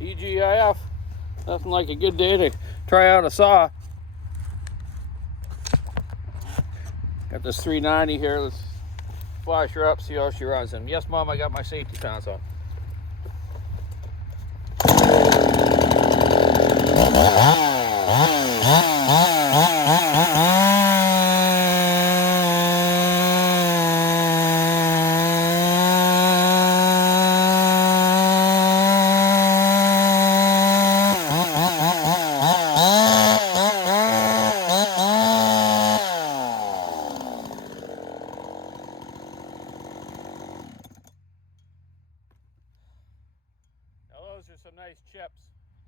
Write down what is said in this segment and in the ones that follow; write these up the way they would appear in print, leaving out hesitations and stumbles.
TGIF. Nothing like a good day to try out a saw. Got this 390 here. Let's flash her up, see how she runs. And yes, Mom, I got my safety pants on. Those are some nice chips.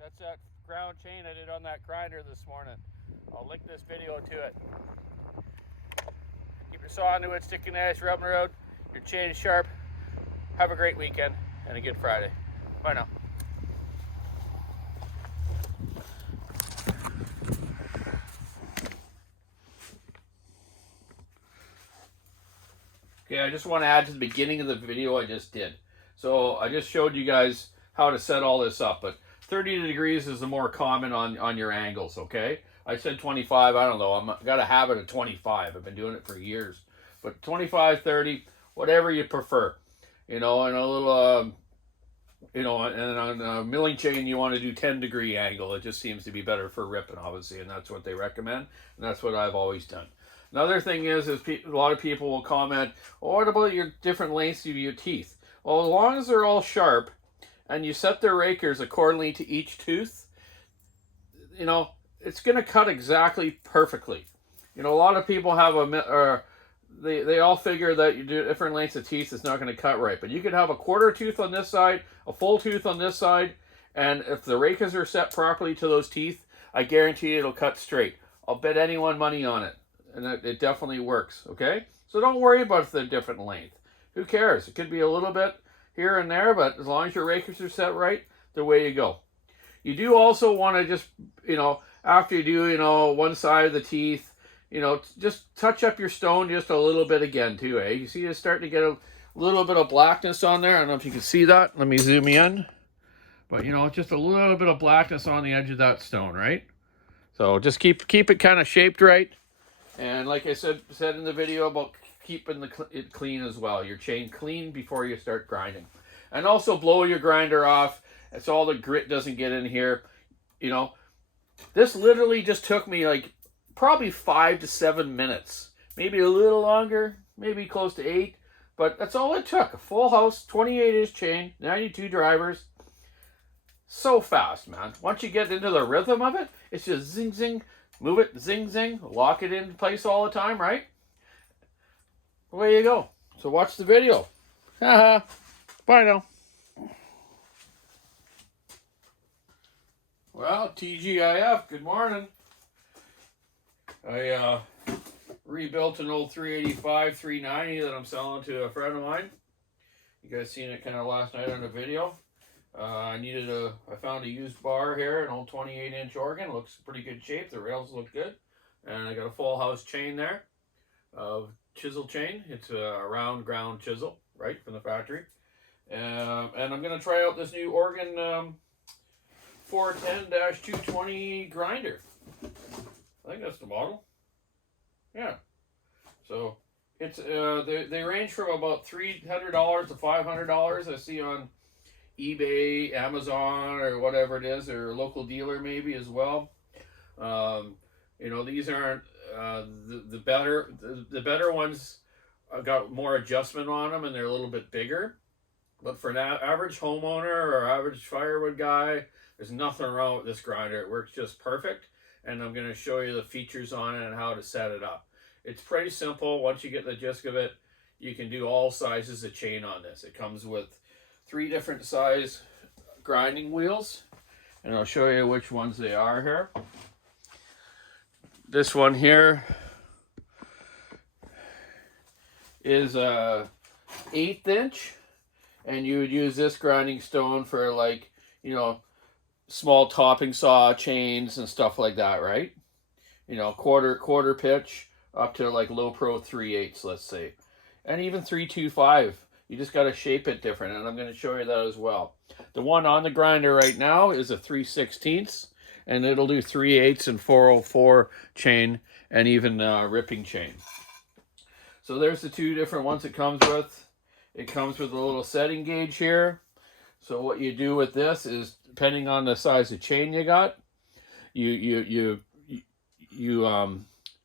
That's that ground chain I did on that grinder this morning. I'll link this video to it. Keep your saw into it, sticking ash, rubbing the road, your chain sharp. Have a great weekend and a good Friday. Bye now. Okay, I just want to add to the beginning of the video I just did. So I just showed you guys how to set all this up, but 30 degrees is the more common on your angles, okay? I said 25, I don't know, I've got a habit of 25. I've been doing it for years. But 25, 30, whatever you prefer. You know, and a little, and on a milling chain you want to do 10-degree angle. It just seems to be better for ripping, obviously, and that's what they recommend, and that's what I've always done. Another thing is a lot of people will comment, oh, what about your different lengths of your teeth? Well, as long as they're all sharp, and you set their rakers accordingly to each tooth, you know, it's going to cut exactly perfectly. You know, a lot of people have they all figure that you do different lengths of teeth, it's not going to cut right. But you could have a quarter tooth on this side, a full tooth on this side, and if the rakers are set properly to those teeth, I guarantee it'll cut straight. I'll bet anyone money on it, and it definitely works, okay? So don't worry about the different length. Who cares? It could be a little bit here and there, but as long as your rakers are set right, the way you go. You do also want to just, you know, after you do, you know, one side of the teeth, you know, just touch up your stone just a little bit again too, eh? You see it's starting to get a little bit of blackness on there. I don't know if you can see that. Let me zoom in. But, you know, just a little bit of blackness on the edge of that stone, right? So just keep it kind of shaped right. And like I said in the video about keeping it clean as well. Your chain clean before you start grinding. And also blow your grinder off so all the grit doesn't get in here. You know, this literally just took me like probably 5 to 7 minutes. Maybe a little longer, maybe close to 8. But that's all it took. A full house, 28-inch chain, 92 drivers. So fast, man. Once you get into the rhythm of it, it's just zing, zing. Move it, zing, zing. Lock it in place all the time, right? Away you go. So watch the video. Haha. Bye now. Well, TGIF, good morning. I rebuilt an old 385 390 that I'm selling to a friend of mine. You guys seen it kind of last night on the video. I found a used bar here, an old 28-inch organ. Looks pretty good shape. The rails look good. And I got a full house chain there. Chisel chain. It's a round ground chisel, right, from the factory. And I'm going to try out this new Oregon 410-220 grinder. I think that's the model. Yeah. So it's they range from about $300 to $500. I see on eBay, Amazon, or whatever it is, or a local dealer maybe as well. You know, these aren't the better ones got more adjustment on them and they're a little bit bigger. But for an average homeowner or average firewood guy, there's nothing wrong with this grinder. It works just perfect. And I'm going to show you the features on it and how to set it up. It's pretty simple. Once you get the gist of it, you can do all sizes of chain on this. It comes with 3 different size grinding wheels. And I'll show you which ones they are here. This one here is a 1/8 inch. And you would use this grinding stone for, like, you know, small topping saw chains and stuff like that, right? You know, quarter pitch up to like low pro 3/8, let's say. And even 325 You just got to shape it different, and I'm going to show you that as well. The one on the grinder right now is a 3/16, and it'll do 3/8 and 404 chain, and even ripping chain. So there's the two different ones it comes with. It comes with a little setting gauge here. So what you do with this is, depending on the size of chain you got, you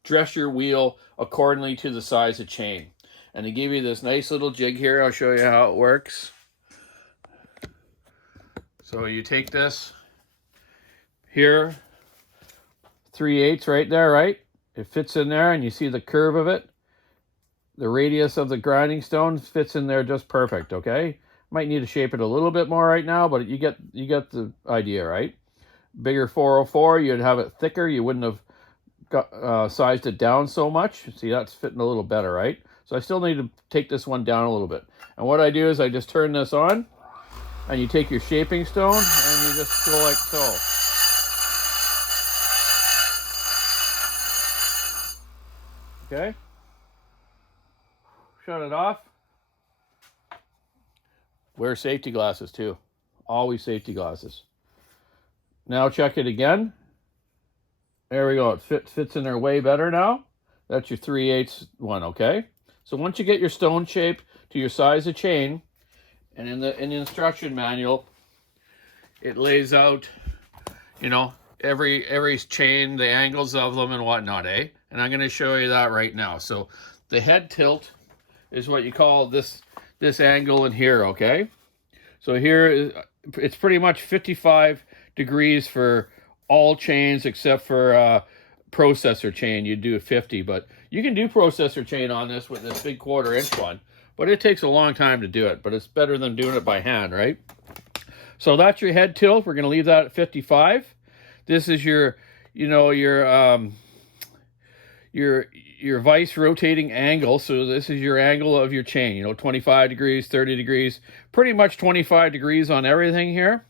dress your wheel accordingly to the size of chain. And they give you this nice little jig here. I'll show you how it works. So you take this here, 3/8 right there, right? It fits in there, and you see the curve of it. The radius of the grinding stone fits in there just perfect, okay? Might need to shape it a little bit more right now, but you get the idea, right? Bigger 404, you'd have it thicker. You wouldn't have got, sized it down so much. See, that's fitting a little better, right? So I still need to take this one down a little bit. And what I do is I just turn this on, and you take your shaping stone, and you just go like so. Okay? Shut it off. Wear safety glasses too. Always safety glasses. Now check it again. There we go. It fits in there way better now. That's your 3/8 one, okay? So once you get your stone shape to your size of chain, and in the instruction manual, it lays out, you know, every chain, the angles of them and whatnot, eh? And I'm going to show you that right now. So the head tilt is what you call this angle in here, okay? So here, it's pretty much 55 degrees for all chains except for processor chain. You do 50, but you can do processor chain on this with this big 1/4" one, but it takes a long time to do it, but it's better than doing it by hand, right? So that's your head tilt. We're going to leave that at 55. This is your, you know, your vice rotating angle. So this is your angle of your chain, you know, 25 degrees, 30 degrees, pretty much 25 degrees on everything here.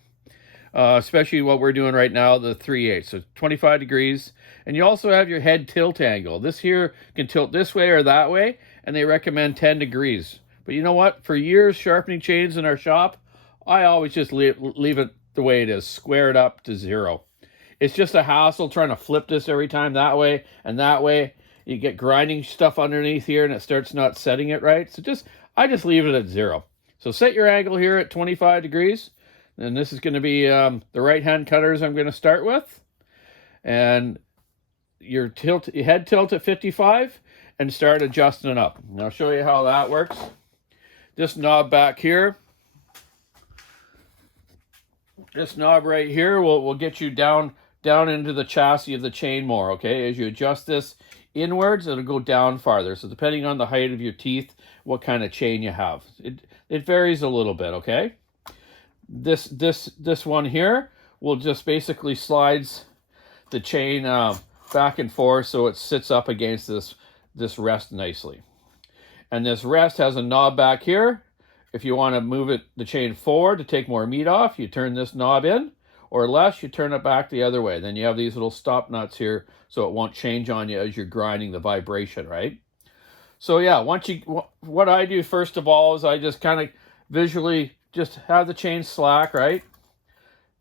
Especially what we're doing right now, the 3/8. So 25 degrees. And you also have your head tilt angle. This here can tilt this way or that way, and they recommend 10 degrees. But you know what? For years sharpening chains in our shop, I always just leave it the way it is, squared up to 0. It's just a hassle trying to flip this every time that way and that way. You get grinding stuff underneath here and it starts not setting it right. So I just leave it at 0. So set your angle here at 25 degrees. And this is going to be the right-hand cutters I'm going to start with. And your head tilt at 55 and start adjusting it up. And I'll show you how that works. This knob back here, this knob right here will get you down into the chassis of the chain more, okay? As you adjust this inwards, it'll go down farther. So depending on the height of your teeth, what kind of chain you have. It varies a little bit, okay? This one here will just basically slides the chain back and forth so it sits up against this rest nicely. And this rest has a knob back here. If you want to move the chain forward to take more meat off, you turn this knob in, or less, you turn it back the other way. Then you have these little stop nuts here so it won't change on you as you're grinding the vibration, right? So yeah, what I do first of all is I just kind of visually just have the chain slack, right?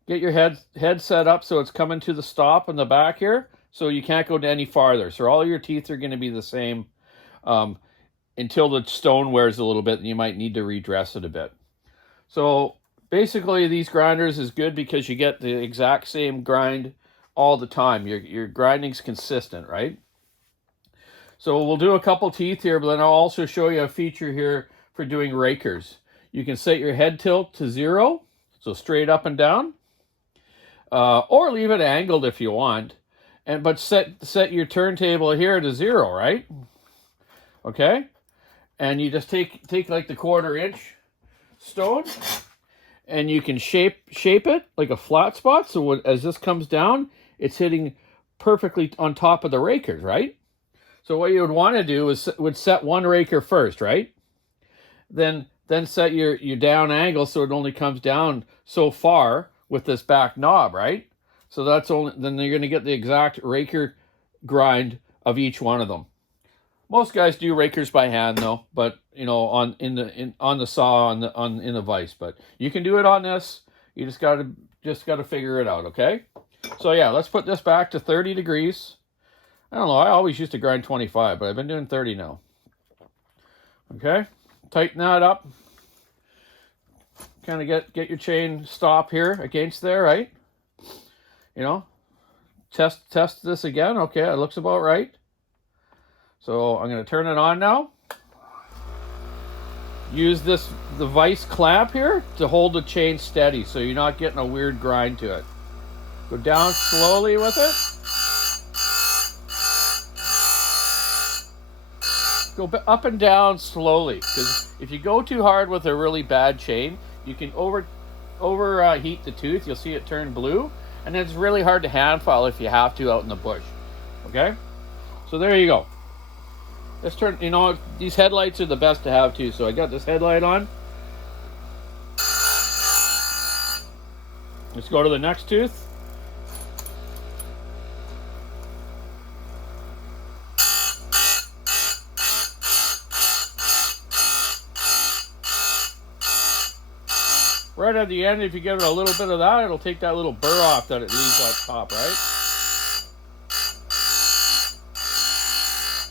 Get your head set up so it's coming to the stop in the back here, so you can't go any farther. So all your teeth are going to be the same until the stone wears a little bit, and you might need to redress it a bit. So basically, these grinders is good because you get the exact same grind all the time. Your grinding's consistent, right? So we'll do a couple teeth here, but then I'll also show you a feature here for doing rakers. You can set your head tilt to 0, so straight up and down, or leave it angled if you want. But set your turntable here to 0, right? Okay, and you just take like the 1/4" stone, and you can shape it like a flat spot. So as this comes down, it's hitting perfectly on top of the rakers, right? So what you would want to do is set one raker first, right? Then set your down angle so it only comes down so far with this back knob, right? So then you're going to get the exact raker grind of each one of them. Most guys do rakers by hand though, but you know, on the saw in the vise. But you can do it on this. You just gotta figure it out, okay? So yeah, let's put this back to 30 degrees. I don't know, I always used to grind 25, but I've been doing 30 now. Okay, tighten that up. Kind of get your chain stop here against there, right? You know, test this again. Okay, it looks about right. So I'm going to turn it on now. Use the vise clamp here to hold the chain steady so you're not getting a weird grind to it. Go down slowly with it. Go up and down slowly, because if you go too hard with a really bad chain, you can overheat the tooth. You'll see it turn blue, and it's really hard to hand file if you have to out in the bush. Okay, so there you go. Let's turn. You know, these headlights are the best to have too. So I got this headlight on. Let's go to the next tooth. Right at the end, if you give it a little bit of that, it'll take that little burr off that it leaves on top, right?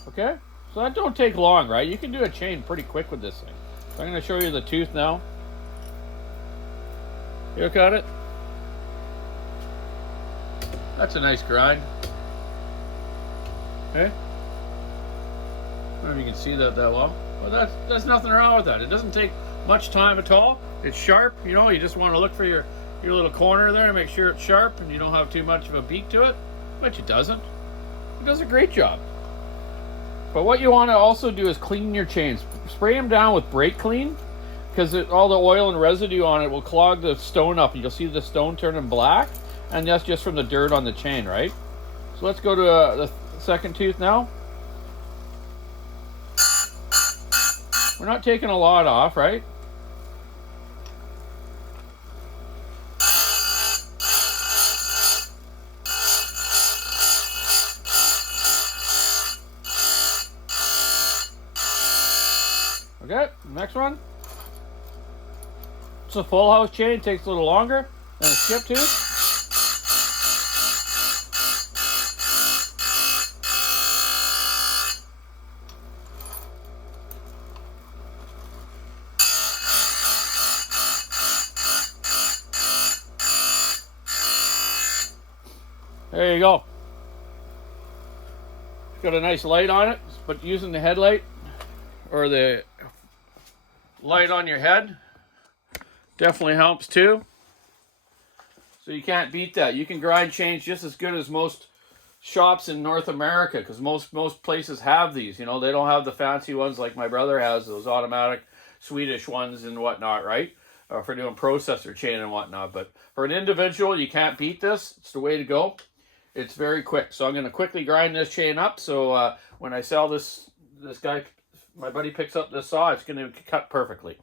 Okay, so that don't take long, right? You can do a chain pretty quick with this thing. So I'm going to show you the tooth now. You look at it. That's a nice grind. Okay. I don't know if you can see that well. But that's nothing wrong with that. It doesn't take much time at all. It's sharp, you know, you just want to look for your little corner there to make sure it's sharp and you don't have too much of a beak to it, which it doesn't. It does a great job. But what you want to also do is clean your chains. Spray them down with brake clean, because all the oil and residue on it will clog the stone up and you'll see the stone turning black, and that's just from the dirt on the chain, right? So let's go to the second tooth now. We're not taking a lot off, right? Okay, next one. It's a full house chain, takes a little longer than a skip tooth. There you go. It's got a nice light on it, but using the headlight or the light on your head definitely helps too. So you can't beat that. You can grind chains just as good as most shops in North America, because most places have these. You know, they don't have the fancy ones like my brother has, those automatic Swedish ones and whatnot, right? For doing processor chain and whatnot. But for an individual, you can't beat this. It's the way to go. It's very quick. So I'm going to quickly grind this chain up. So when I sell this guy, my buddy picks up this saw, it's going to cut perfectly.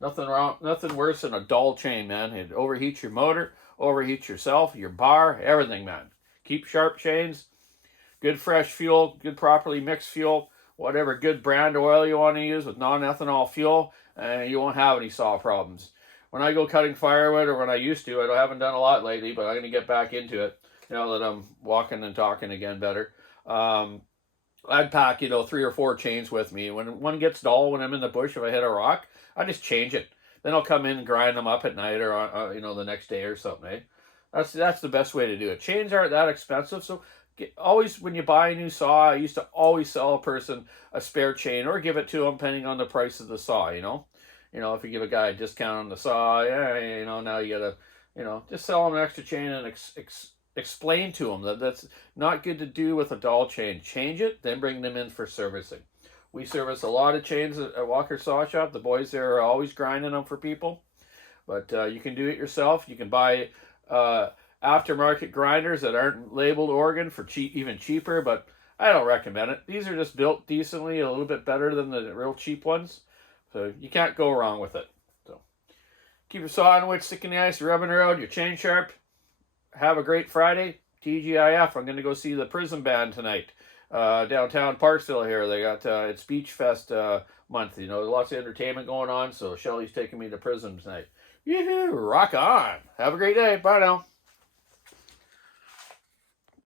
Nothing wrong, nothing worse than a dull chain, man. It overheats your motor, overheats yourself, your bar, everything, man. Keep sharp chains, good fresh fuel, good properly mixed fuel, whatever good brand oil you want to use with non-ethanol fuel, and you won't have any saw problems. When I go cutting firewood, or when I used to, I haven't done a lot lately, but I'm going to get back into it now that I'm walking and talking again better. I'd pack, 3 or 4 chains with me. When one gets dull, when I'm in the bush, if I hit a rock, I just change it. Then I'll come in and grind them up at night or the next day or something. Eh? That's the best way to do it. Chains aren't that expensive, so always when you buy a new saw, I used to always sell a person a spare chain or give it to them depending on the price of the saw. If you give a guy a discount on the saw, now you gotta, just sell them an extra chain and explain to them that that's not good to do with a dull chain. Change it, then bring them in for servicing. We service a lot of chains at Walker Saw Shop. The boys there are always grinding them for people. But you can do it yourself. You can buy aftermarket grinders that aren't labeled Oregon for even cheaper, but I don't recommend it. These are just built decently, a little bit better than the real cheap ones. So you can't go wrong with it. So keep your saw on wood, sticking the ice, rubbing around, your chain sharp. Have a great Friday. TGIF, I'm going to go see the Prison Band tonight. downtown Parksville here. They got it's Beach Fest month. You know, lots of entertainment going on. So Shelly's taking me to prison tonight. Yoo-hoo, rock on. Have a great day. Bye now.